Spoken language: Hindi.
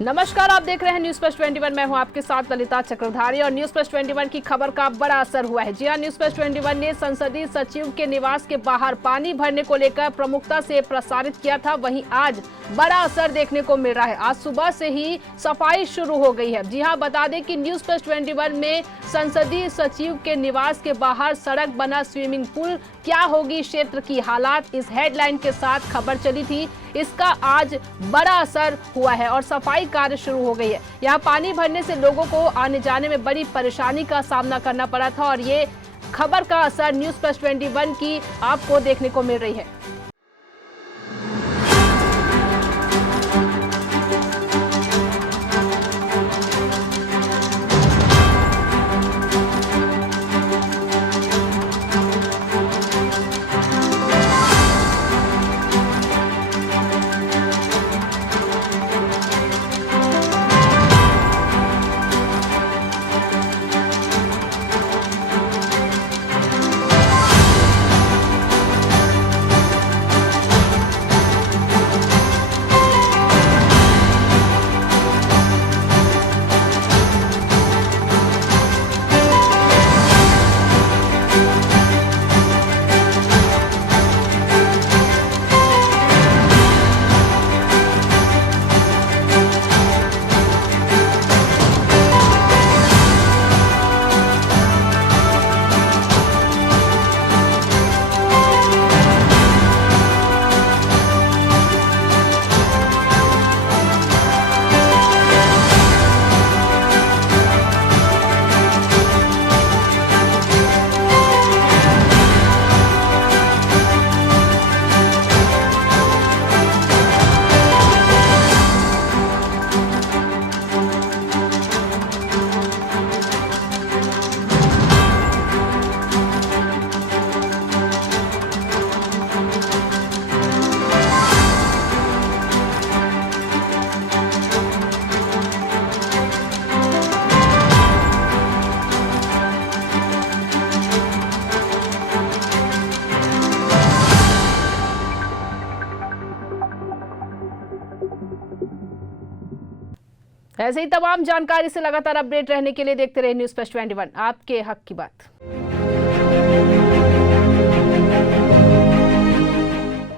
नमस्कार, आप देख रहे हैं न्यूज प्लस 21। मैं हूं आपके साथ ललिता चक्रधारी और न्यूज प्लस 21 की खबर का बड़ा असर हुआ है। जी हां, न्यूज प्लस 21 ने संसदीय सचिव के निवास के बाहर पानी भरने को लेकर प्रमुखता से प्रसारित किया था। वहीं आज बड़ा असर देखने को मिल रहा है। आज सुबह से ही सफाई शुरू हो गई है। जी हां, बता दें कि न्यूज प्लस 21 में संसदीय सचिव के निवास के बाहर सड़क बना स्विमिंग पूल, क्या होगी क्षेत्र की हालात, इस हेडलाइन के साथ खबर चली थी। इसका आज बड़ा असर हुआ है और सफाई कार्य शुरू हो गई है। यहाँ पानी भरने से लोगों को आने जाने में बड़ी परेशानी का सामना करना पड़ा था और ये खबर का असर न्यूज प्लस 21 की आपको देखने को मिल रही है। ऐसे ही तमाम जानकारी से लगातार अपडेट रहने के लिए देखते रहिए न्यूज प्लस 21, आपके हक की बात।